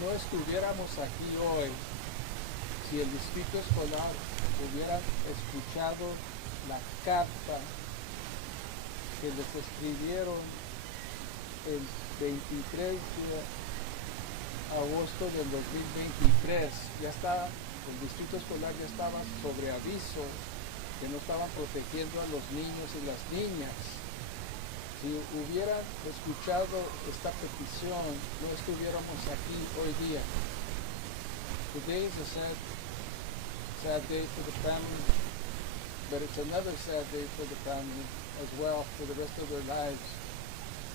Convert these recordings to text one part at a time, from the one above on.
No estuviéramos aquí hoy si el distrito escolar hubiera escuchado la carta que les escribieron el 23 de agosto del 2023. Ya está, el distrito escolar ya estaba sobre aviso que no estaban protegiendo a los niños y las niñas. Si hubieran escuchado esta petición, no estuviéramos aquí hoy día. Today is a sad day for the family, but it's another sad day for the family as well for the rest of their lives.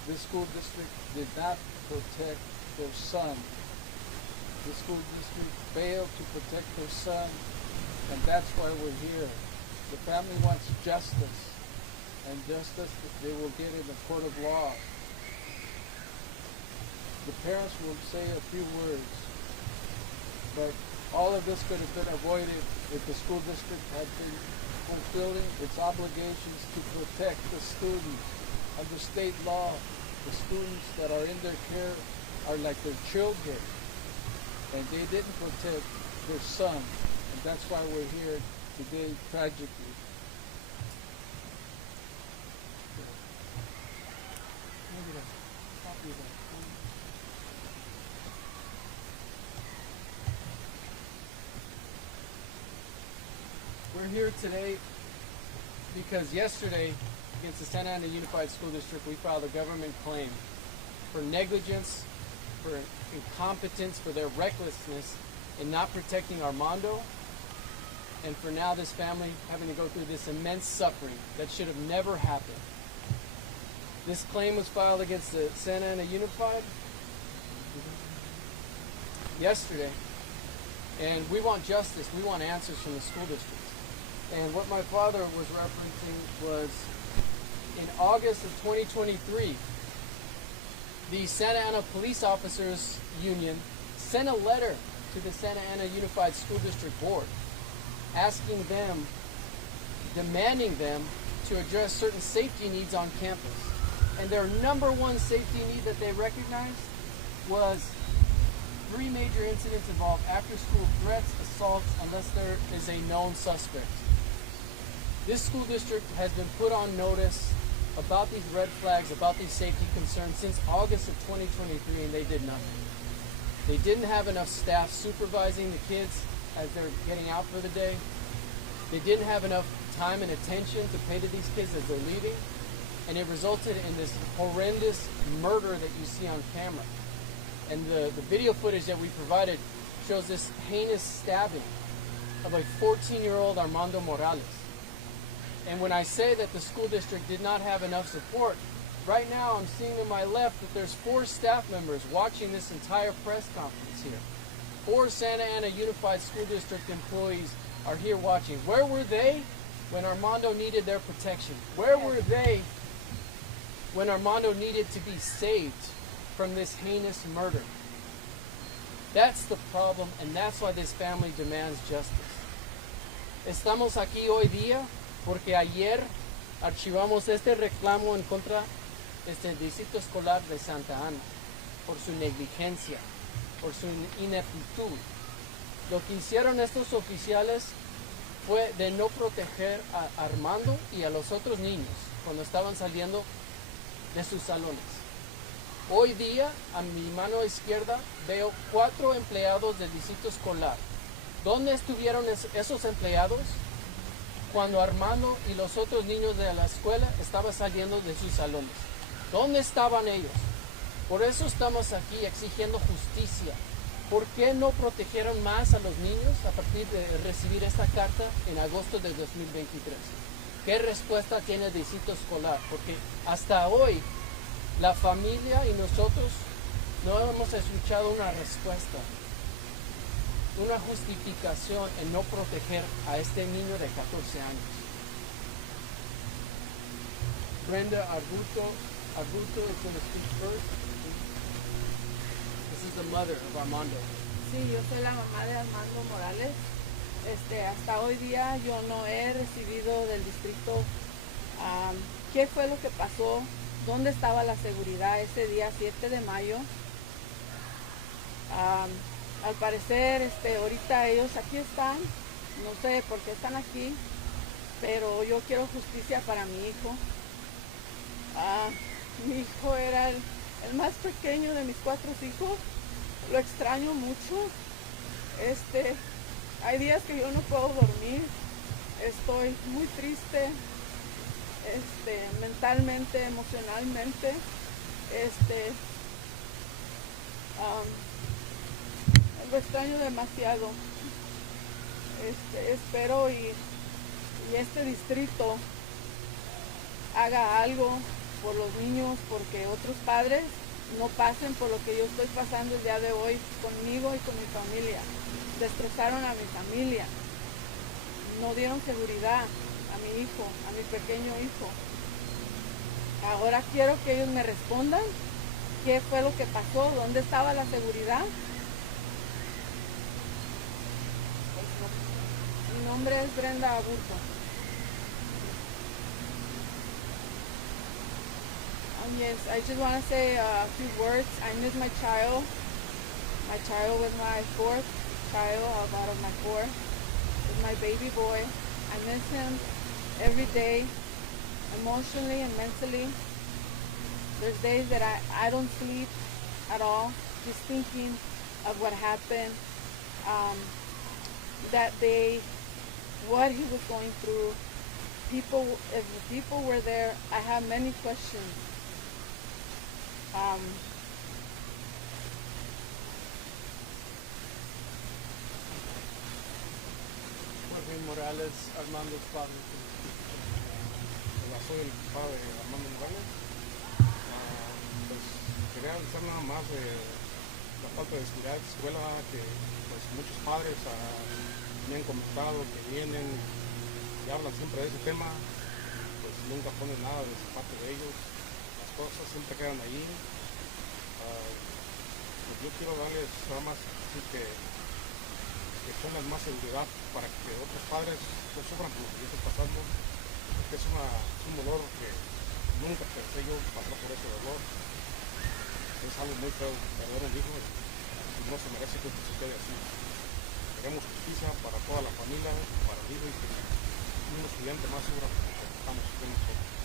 This school district did not protect their son. The school district failed to protect their son, and that's why we're here. The family wants justice, and justice they will get in the court of law. The parents will say a few words, but all of this could have been avoided if the school district had been fulfilling its obligations to protect the students. Under state law, the students that are in their care are like their children, and they didn't protect their son, and that's why we're here today tragically. We're here today because yesterday, against the Santa Ana Unified School District, we filed a government claim for negligence, for incompetence, for their recklessness in not protecting Armando, and for now this family having to go through this immense suffering that should have never happened. This claim was filed against the Santa Ana Unified yesterday, and we want justice. We want answers from the school district. And what my father was referencing was in August of 2023, the Santa Ana Police Officers Union sent a letter to the Santa Ana Unified School District Board asking them, demanding them to address certain safety needs on campus. And their number one safety need that they recognized was 3 major incidents involved after-school threats, assaults, unless there is a known suspect. This school district has been put on notice about these red flags, about these safety concerns since August of 2023, and they did nothing. They didn't have enough staff supervising the kids as they're getting out for the day. They didn't have enough time and attention to pay to these kids as they're leaving, and it resulted in this horrendous murder that you see on camera. And the video footage that we provided shows this heinous stabbing of a 14-year-old Armando Morales. And when I say that the school district did not have enough support, right now I'm seeing to my left that there's 4 staff members watching this entire press conference here. 4 Santa Ana Unified School District employees are here watching. Where were they when Armando needed their protection? Where were they when Armando needed to be saved from this heinous murder? That's the problem, and that's why this family demands justice. Estamos aquí hoy día porque ayer archivamos este reclamo en contra del distrito escolar de Santa Ana por su negligencia, por su ineptitud. Lo que hicieron estos oficiales fue de no proteger a Armando y a los otros niños cuando estaban saliendo de sus salones. Hoy día, a mi mano izquierda, veo 4 empleados del distrito escolar. ¿Dónde estuvieron esos empleados cuando Armando y los otros niños de la escuela estaban saliendo de sus salones? ¿Dónde estaban ellos? Por eso estamos aquí exigiendo justicia. ¿Por qué no protegieron más a los niños a partir de recibir esta carta en agosto del 2023? ¿Qué respuesta tiene el distrito escolar? Porque hasta hoy la familia y nosotros no hemos escuchado una respuesta, una justificación en no proteger a este niño de 14 años. Brenda Arbuto is going to speak first. This is the mother of Armando. Sí, yo soy la mamá de Armando Morales. Hasta hoy día yo no he recibido del distrito qué fue lo que pasó, dónde estaba la seguridad ese día 7 de mayo. Al parecer, ahorita ellos aquí están, no sé por qué están aquí, pero yo quiero justicia para mi hijo. Mi hijo era el más pequeño de mis 4 hijos, lo extraño mucho. Hay días que yo no puedo dormir, estoy muy triste, mentalmente, emocionalmente, lo extraño demasiado. Espero y este distrito haga algo por los niños, porque otros padres no pasen por lo que yo estoy pasando el día de hoy conmigo y con mi familia. Destrozaron a mi familia, no dieron seguridad a mi hijo, a mi pequeño hijo. Ahora quiero que ellos me respondan qué fue lo que pasó, dónde estaba la seguridad. Mi nombre es Brenda Aburto. Yes, I just want to say a few words. I miss my child. My child was my 4th child out of my 4. He's my baby boy. I miss him every day, emotionally and mentally. There's days that I don't sleep at all, just thinking of what happened that day, what he was going through. If the people were there, I have many questions. Jorge Morales, Armando's father. Hola, soy el padre de Armando Morales. Pues quería avisar nada más de la falta de seguridad de escuela, que pues muchos padres me han comentado que vienen y hablan siempre de ese tema, pues nunca ponen nada de esa parte de ellos, las cosas siempre quedan ahí. Pues yo quiero darles nada más así que pongan más seguridad para que otros padres no sufran por lo que yo estoy pasando, porque es un dolor que nunca pensé yo pasar por ese dolor. Es algo muy feo perder un hijo y no se merece que se quede así. Queremos justicia para toda la familia, para el hijo, y que un estudiante más sufra porque estamos sufriendo nosotros.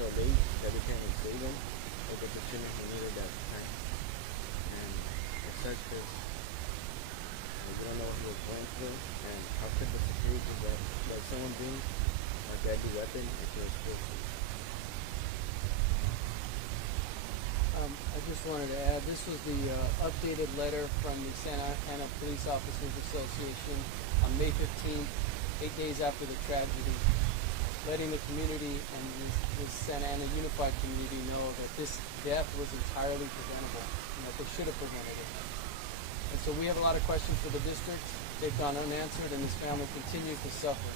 So late that we can't even save them, or the children who needed that time. And it sucks because we don't know what he was going through, and how could the security let someone bring a deadly weapon into a school? I just wanted to add, this was the updated letter from the Santa Ana Police Officers Association on May 15th, 8 days after the tragedy, letting the community and this Santa Ana Unified community know that this death was entirely preventable, and that they should have prevented it. And so we have a lot of questions for the district. They've gone unanswered, and this family continues to suffer.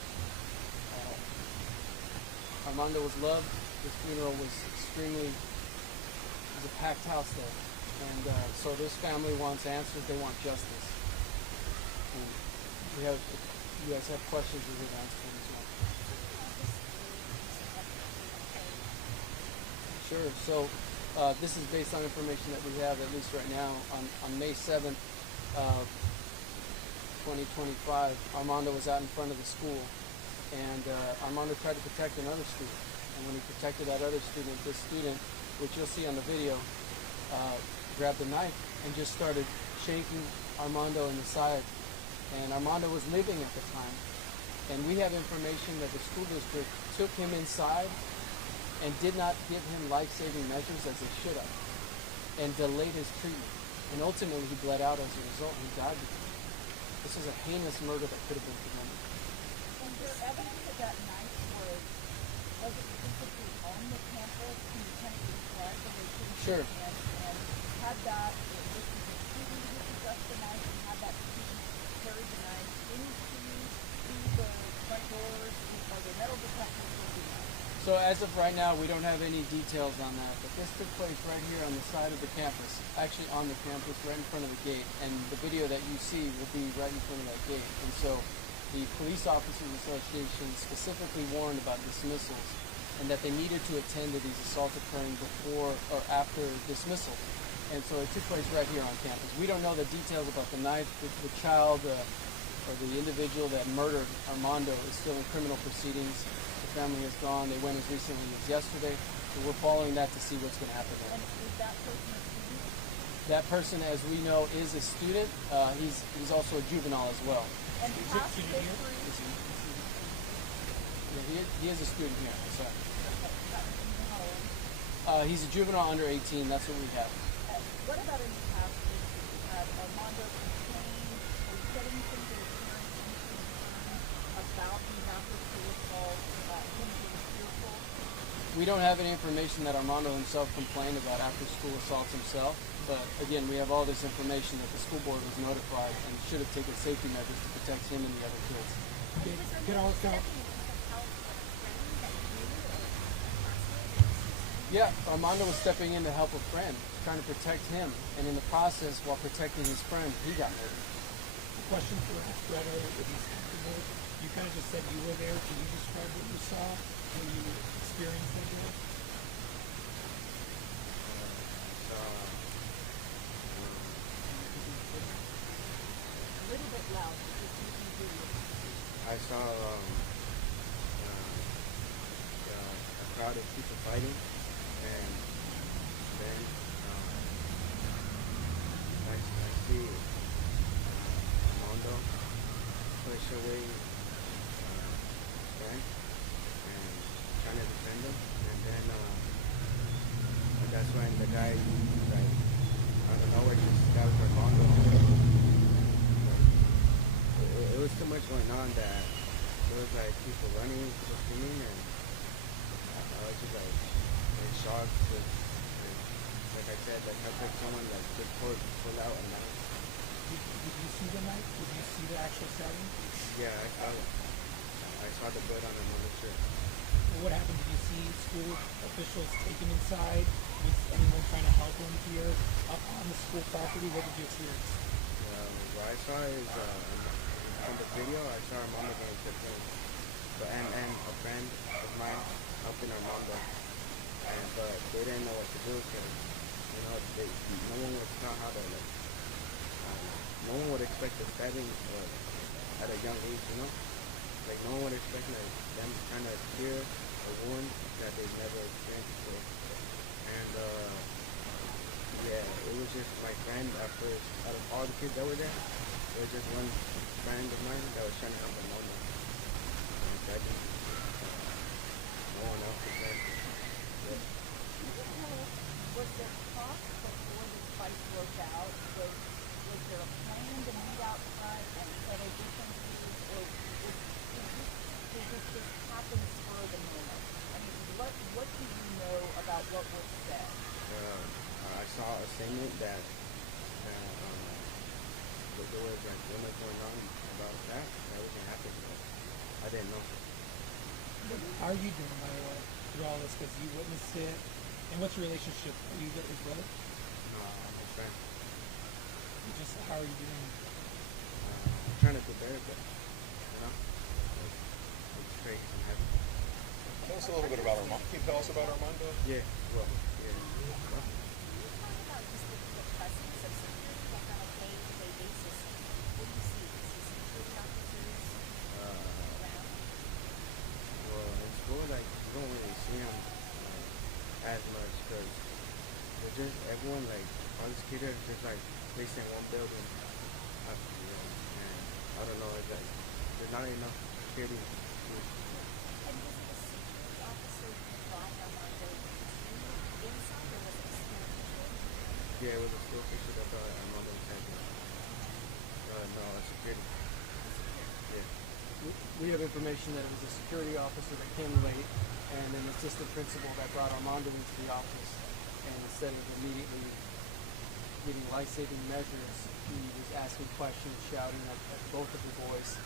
Armando was loved. His funeral was a packed house there. And so this family wants answers. They want justice. And if you guys have questions, we would answer them as well. Sure. So this is based on information that we have, at least right now, on May 7th, 2025. Armando was out in front of the school, and Armando tried to protect another student. And when he protected that other student, this student, which you'll see on the video, grabbed a knife and just started shaking Armando in the side. And Armando was living at the time. And we have information that the school district took him inside and did not give him life-saving measures as they should have, and delayed his treatment. And ultimately, he bled out as a result, and he died because of it. This is a heinous murder that could have been prevented. And there evidence that that knife was it physically on the campus? Can you kind of describe the location? Sure. And had that, if this was a student who possessed the knife, and had that student carried the knife into the front doors, are there metal detectors looking at? So as of right now, we don't have any details on that, but this took place right here on the side of the campus, actually on the campus, right in front of the gate, and the video that you see will be right in front of that gate. And so the Police Officers Association specifically warned about dismissals and that they needed to attend to these assaults occurring before or after dismissal. And so it took place right here on campus. We don't know the details about the knife. The child or the individual that murdered Armando is still in criminal proceedings. The family has gone. They went as recently as yesterday. So we're following that to see what's going to happen there. And is that person a student? That person, as we know, is a student. He's also a juvenile as well. And past history? Yeah, he is a student here. Sorry. How old? He's a juvenile under 18. That's what we have. What about any past history? Had Armando complained or said anything to his parents, anything about these after-school assaults, about him being fearful? We don't have any information that Armando himself complained about after-school assaults himself. But again, we have all this information that the school board was notified and should have taken safety measures to protect him and the other kids. Get all this out. Yeah, Armando was stepping in to help a friend, trying to protect him, and in the process, while protecting his friend, he got murdered. Question for Greta, if he's comfortable. You kind of just said you were there. Can you describe what you saw when you experienced that day? A little bit loud, because you can hear you. I saw a crowd of people fighting, and then I see Armando push away his friend and trying to defend him, and then that's when the guy, like, out of nowhere, just stabbed Armando. It was too much going on that there was like people running, people screaming, and I was just like in shock because, like I said, like how could someone like just pull out a knife? Did you see the knife? Did you see the actual stabbing? Yeah, I saw it. I saw the blood on him on the shirt. And what happened? Did you see school officials take him inside? Was anyone trying to help him here up on the school property? What did you experience? What I saw is on the video, I saw Armando getting kicked in. And a friend of mine helping Armando. But they didn't know what to do because, you know, no one would know how to, like, no one would expect a stabbing at a young age, you know? Like, no one would expect, like, them kind of cure a wound that they've never experienced before. And, yeah, it was just my friend at first. Out of all the kids that were there, it was just one friend of mine that was trying to help Armando. And second, no one else was there. Yeah. Was there talk before this fight broke out? Was there a plan to meet out front and settle differences, or did this just happen spur of the moment? I mean, what do you know about what was said? I saw a statement that there was like rumors going on about that was gonna happen, but I didn't know. How are you doing, by the way, through all this? Because you witnessed it. And what's your relationship? Are you his brother? No, I'm his friend. How are you doing? I'm trying to prepare, but you know, it's crazy and heavy. Tell us a little bit about Armando. Can you tell us about Armando? Yeah, well, yeah. Can you talk about just the presence of security like on a day-to-day basis? What do you see? Do you see security officers around? Well, in school, like, you don't really see them as much because they're just, everyone, like, all the skaters just, like, placed in one building. You know, and I don't know, it's like, there's not enough security. And was it a security officer who brought Armando Yeah, it was a school official that thought Armando was having. No, a security. Yeah. We have information that it was a security officer that came late and an assistant principal that brought Armando into the office, and instead of immediately getting life-saving measures, he was asking questions, shouting at both of the boys,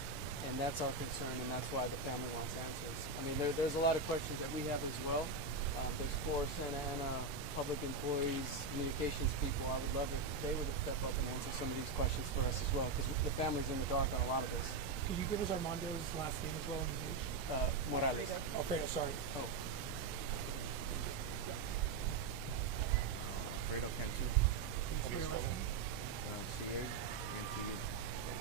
and that's our concern, and that's why the family wants answers. I mean, there's a lot of questions that we have as well. There's 4 Santa Ana public employees, communications people. I would love if they would step up and answer some of these questions for us as well, because the family's in the dark on a lot of this. Could you give us Armando's last name as well and his age? Morales. Alfredo, sorry. Oh. Fredo Cantu. How do you spell it? C-A-N-T-U.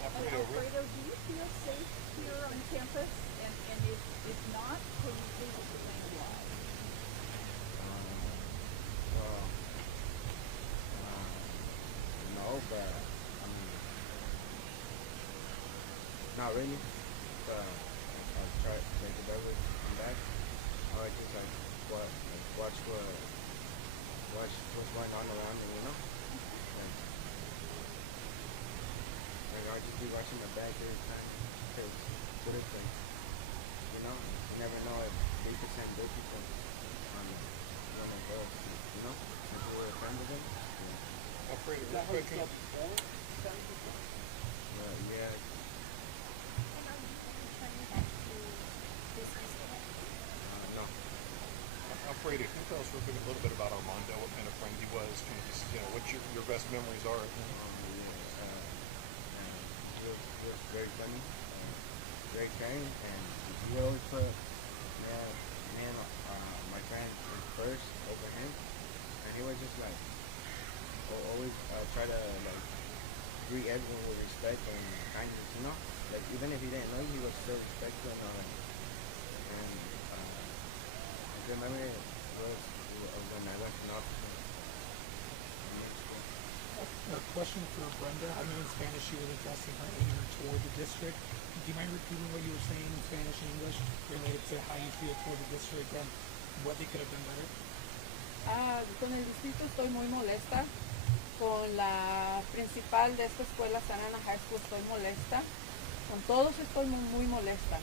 Alfredo, Alfredo, do you feel safe here on campus? And if not, can you please explain why? Well, no, but I mean, not really. I try like if I would come back, I like just like watch what's going on around me, you know. Like I'll just be watching my back every time, because what if like, you know, you never know if they could send good people on when they go, you know, if you were a friend with them. Yeah. Alfredo, real quick, can you, Yeah. And are you returning back to business today? No. Alfredo, can you tell us real quick a little bit about Armando, what kind of friend he was, kind of just, what your best memories are of him? He was very funny, very caring, and he always put me and my friend first over him, and he was just like always try to like greet everyone with respect and kindness, you know. Like even if he didn't know you, he was still respectful and all that. And a good memory was when I went to North Mexico. A question for Brenda. I know in Spanish you were addressing her anger toward the district. Do you mind repeating what you were saying in Spanish and English related to how you feel toward the district and what they could have done better? Con el distrito estoy muy molesta. Con la principal de esta escuela, Santa Ana High School, estoy molesta. Con todos estoy muy molesta.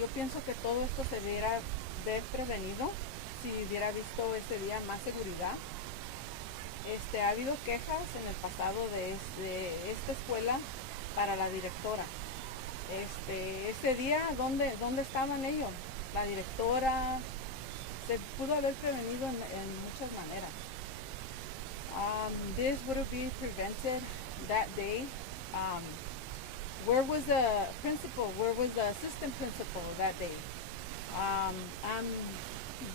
Yo pienso que todo esto se hubiera prevenido si hubiera visto ese día más seguridad. Ha habido quejas en el pasado de esta escuela para la directora. Este día, ¿dónde estaban ellos? La directora, se pudo haber prevenido en muchas maneras. This would have been prevented that day. Where was the principal? Where was the assistant principal that day? I'm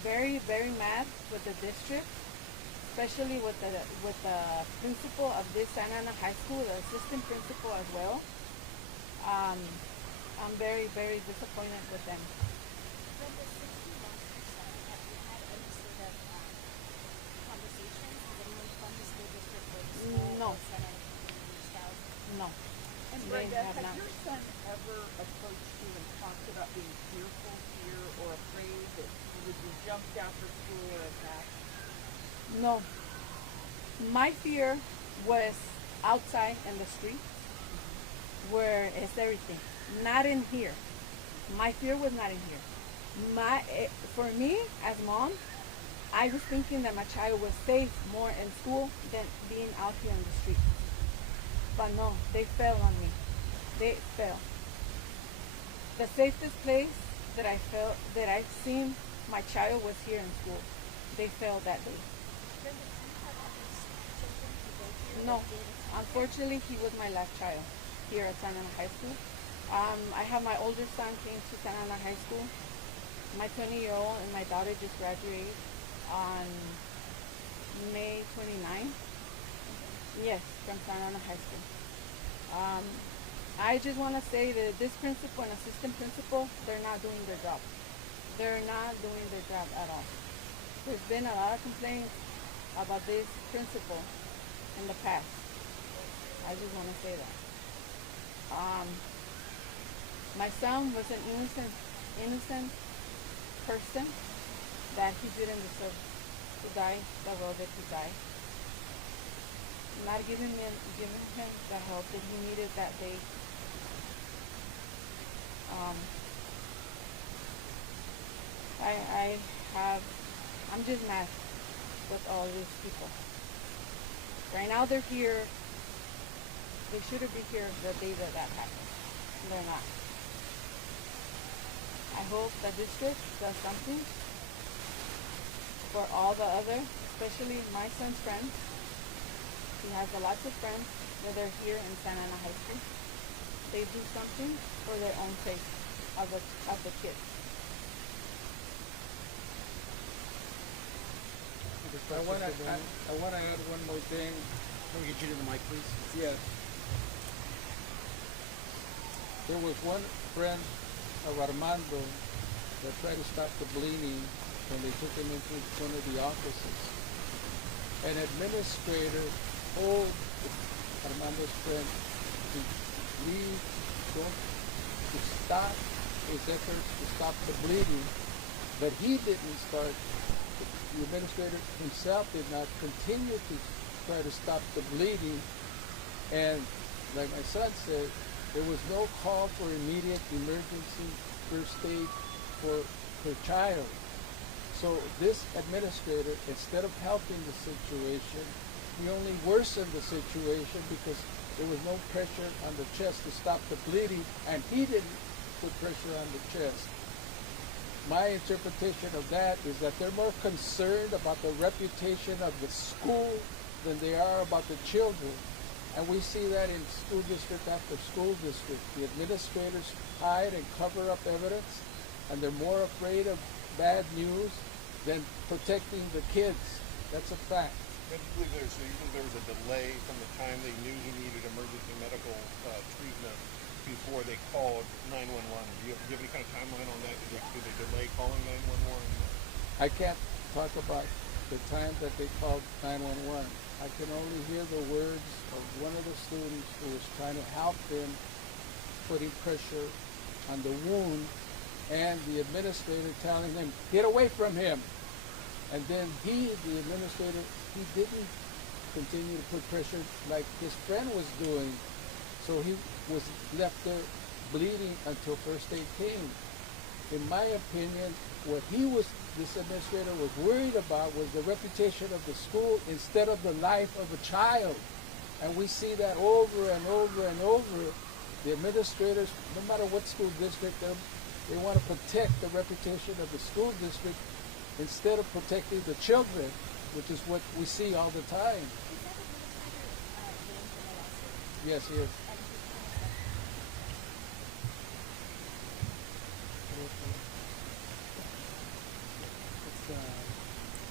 very, very mad with the district, especially with the principal of this Santa Ana High School, the assistant principal as well. I'm very, very disappointed with them. Brenda, since you lost your son, have you had any sort of conversations with anyone from the school district or the school No. or Santa Ana Community reached out? No. And They Brenda, have has not. your son ever approached you and talked about being fearful here or afraid that you would be jumped after school or attacked? No. My fear was outside in the street, where it's everything. Not in here. My fear was not in here. For me, as mom, I was thinking that my child was safe more in school than being out here in the street. But no, they fell on me. They fell. The safest place that I've seen my child was here in school. They fell that day. Brenda, do you have others children to go here? No, that did attend? unfortunately, he was my last child here at Santa Ana High School. I have my older son came to Santa Ana High School. My 20-year-old and my daughter just graduated on May 29. Yes, from Santa Ana High School. I just want to say that this principal and assistant principal, they're not doing their job. They're not doing their job at all. There's been a lot of complaints about this principal in the past. I just want to say that. My son was an innocent person that he didn't deserve to die the road that he died. not giving him the help that he needed that day. I'm just mad with all these people. Right now they're here. They shouldn't be here the day that happened. They're not. I hope the district does something for all the other, especially my son's friends. He has lots of friends that are here in Santa Ana High School. They do something for their own sake of the kids. I want to add one more thing. Can we get you to the mic, please? Yes. There was one friend of Armando that tried to stop the bleeding when they took him into one of the offices. An administrator told Armando's friend to leave, to stop his efforts to stop the bleeding, but he didn't start. The administrator himself did not continue to try to stop the bleeding, and like my son said, there was no call for immediate emergency first aid for her child. So this administrator, instead of helping the situation, he only worsened the situation because there was no pressure on the chest to stop the bleeding, and he didn't put pressure on the chest. My interpretation of that is that they're more concerned about the reputation of the school than they are about the children. And we see that in school district after school district. The administrators hide and cover up evidence, and they're more afraid of bad news than protecting the kids. That's a fact. I believe there was a delay from the time they knew he needed emergency medical treatment before they called 911. Do you have any kind of timeline on that? Did they delay calling 911? I can't talk about the time that they called 911. I can only hear the words of one of the students who was trying to help them, putting pressure on the wound, and the administrator telling them, get away from him. And then the administrator, he didn't continue to put pressure like his friend was doing. So he was left there bleeding until first aid came. In my opinion, what this administrator was worried about was the reputation of the school instead of the life of a child. And we see that over and over and over. The administrators, no matter what school district, they want to protect the reputation of the school district instead of protecting the children, which is what we see all the time. Yes, he is.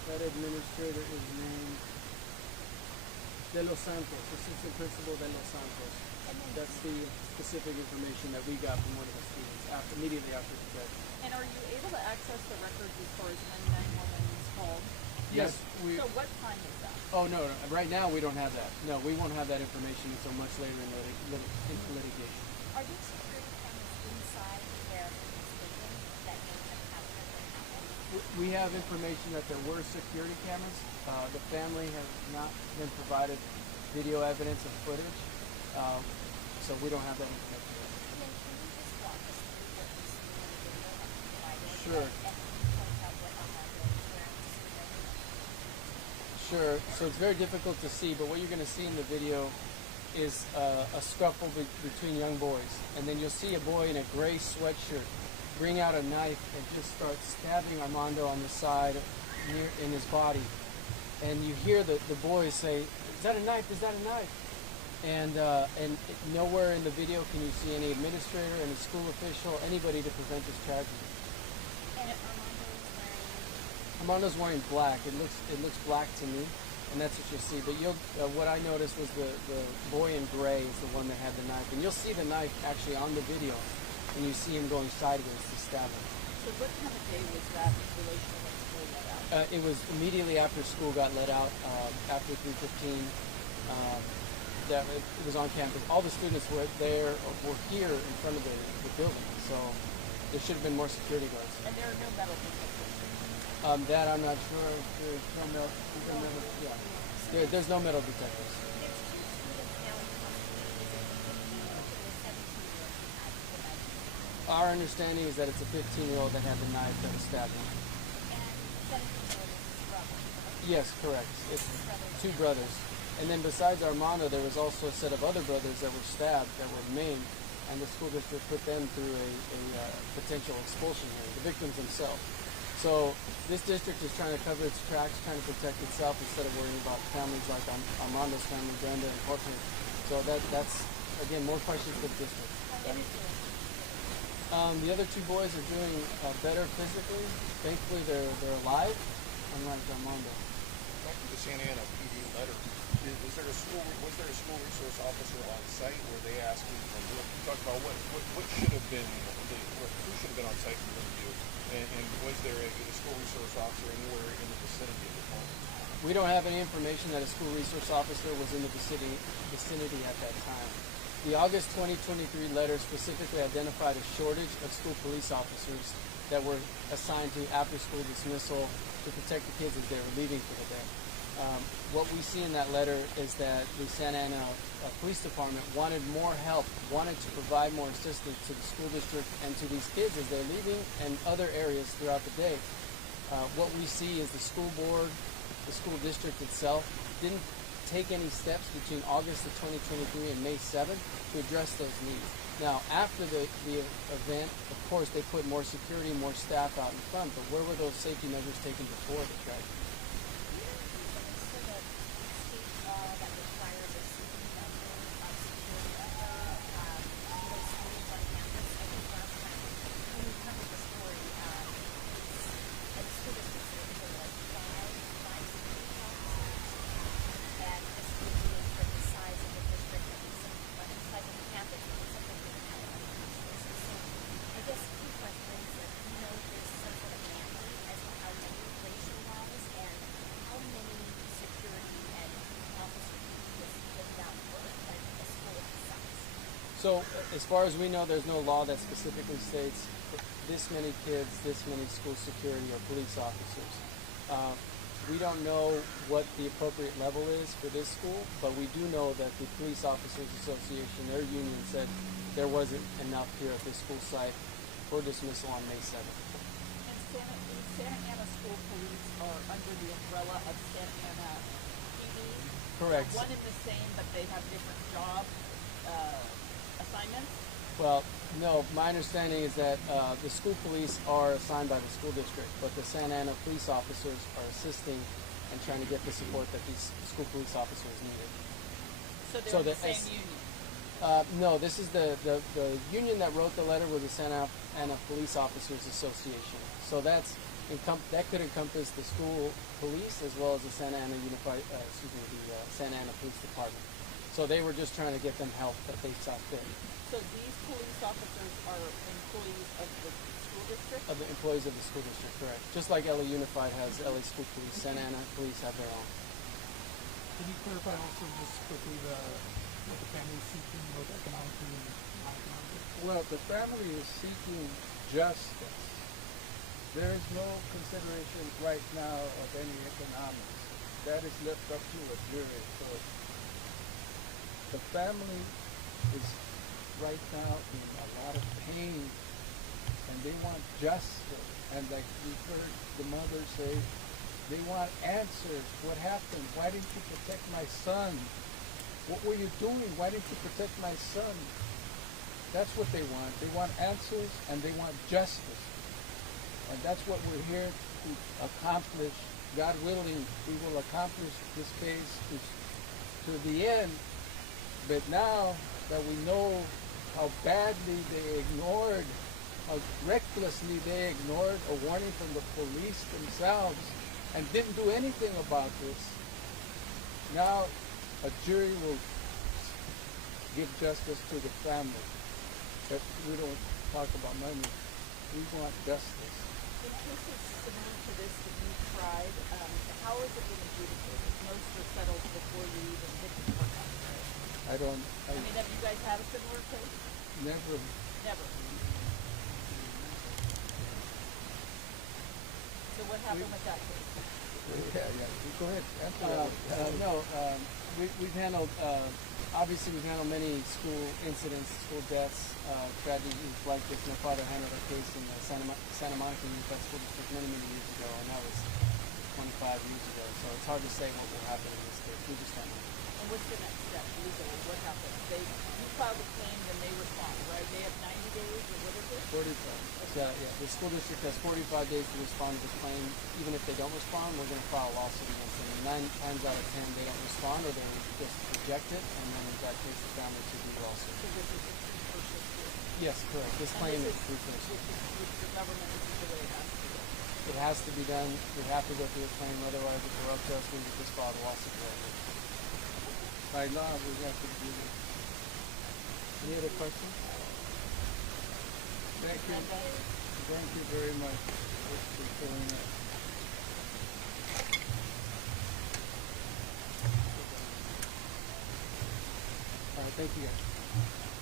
That administrator is named De Los Santos, assistant principal De Los Santos. That's the specific information that we got from one of the students immediately after the death. And are you able to access the records as far as when 911 was called? Yes. So what time is that? Oh, no, right now we don't have that. No, we won't have that information until much later in litigation. Are these security cameras inside where it was taken that may have captured what happened? We have information that there were security cameras. The family has not been provided video evidence of footage, so we don't have that information yet. Can you just walk us through what you see in the video that you provided? Sure. And can you point out what Armando is wearing to see that? Sure. So it's very difficult to see, but what you're going to see in the video is a scuffle between young boys. And then you'll see a boy in a gray sweatshirt bring out a knife and just start stabbing Armando on the side in his body. And you hear the boys say, is that a knife? Is that a knife? And nowhere in the video can you see any administrator, any school official, anybody to prevent this tragedy. And Armando is wearing? Armando's wearing black. It looks black to me, and that's what you'll see. But what I noticed was the boy in gray is the one that had the knife, and you'll see the knife actually on the video, and you see him going sideways to stab him. So what time of day was that in relation to when school let out? It was immediately after school got let out, after 3:15. That it was on campus. All the students were there, were here in front of the building, so there should have been more security guards. And there are no metal detectors? That I'm not sure. There's no metal. Yeah. There's no metal detectors. It's Our understanding is that it's a 15-year-old that had the knife that was stabbed him. And the 17-year-old is his brother. Yes, correct. It's two brothers. And then besides Armando, there was also a set of other brothers that were stabbed, that were maimed, and the school district put them through a potential expulsion hearing, the victims themselves. So this district is trying to cover its tracks, trying to protect itself instead of worrying about families like Armando's family, Brenda and Jorge. So that's, again, more questions for the district. The other two boys are doing better physically. Thankfully, they're alive, unlike Armando. Back to the Santa Ana PD letter. Was there a school resource officer on site where they asked you, you talked about what should have been, who should have been on site for review, and was there a school resource officer anywhere in the vicinity of the home? We don't have any information that a school resource officer was in the vicinity at that time. The August 2023 letter specifically identified a shortage of school police officers that were assigned to after-school dismissal to protect the kids as they were leaving for the day. What we see in that letter is that the Santa Ana Police Department wanted more help, wanted to provide more assistance to the school district and to these kids as they're leaving and other areas throughout the day. What we see is the school board, the school district itself, didn't take any steps between August of 2023 and May 7th to address those needs. Now, after the event, of course, they put more security, more staff out in front, but where were those safety measures taken before the tragedy? So, as far as we know, there's no law that specifically states this many kids, this many school security or police officers. We don't know what the appropriate level is for this school, but we do know that the Police Officers Association, their union, said there wasn't enough here at this school site for dismissal on May 7th. And Santa Ana School Police are under the umbrella of Santa Ana PD? Correct. One and the same, but they have different job assignments? Well, no, my understanding is that the school police are assigned by the school district, but the Santa Ana police officers are assisting and trying to get the support that these school police officers needed. So they're the same union? No, this is the union that wrote the letter was the Santa Ana Police Officers Association. So that could encompass the school police as well as the Santa Ana Santa Ana Police Department. So they were just trying to get them help that they saw fit. So these police officers are employees of the school district? Of the employees of the school district, correct. Just like LA Unified has LA School Police, Santa Ana Police have their own. Can you clarify also just quickly what the family is seeking, both economically and non-economically? Well, the family is seeking justice. There is no consideration right now of any economics. That is left up to a jury. So the family is right now in a lot of pain and they want justice. And like we heard the mother say, they want answers. What happened? Why didn't you protect my son? What were you doing? Why didn't you protect my son? That's what they want. They want answers and they want justice. And that's what we're here to accomplish. God willing, we will accomplish this case to the end. But now that we know how badly they ignored, how recklessly they ignored a warning from the police themselves and didn't do anything about this, now a jury will give justice to the family. But we don't talk about money. We want justice. In cases similar to this that you tried, how is it being adjudicated? Most are settled before you even get to court, right? I mean, have you guys had a similar case? never. Never. So what happened with that case? Yeah. Go ahead. Answer that one. No, we've handled obviously we've handled many school incidents, school deaths, tragedies like this. My father handled a case in the Santa Monica Unified School District many, many years ago, and that was 25 years ago. So it's hard to say what will happen in this case. We just don't know. And what's the next step legally? What happens? You file the claim, then they respond, right? They have 90 days, or what is it? 45. So, yeah, the school district has 45 days to respond to the claim. Even if they don't respond, we're going to file a lawsuit against them. 9 times out of 10, they don't respond, or they just reject it, and then if that takes the family to the lawsuit. So this is a precursor to it. Yes, correct. This And claim this is precursor. which the government, this is the way it has to go. It has to be done. We have to go through a claim, otherwise if we're up to us, we would just file a lawsuit later. By law, we have to do it. Any other questions? Thank you. Thank you very much for showing us. All right, thank you guys.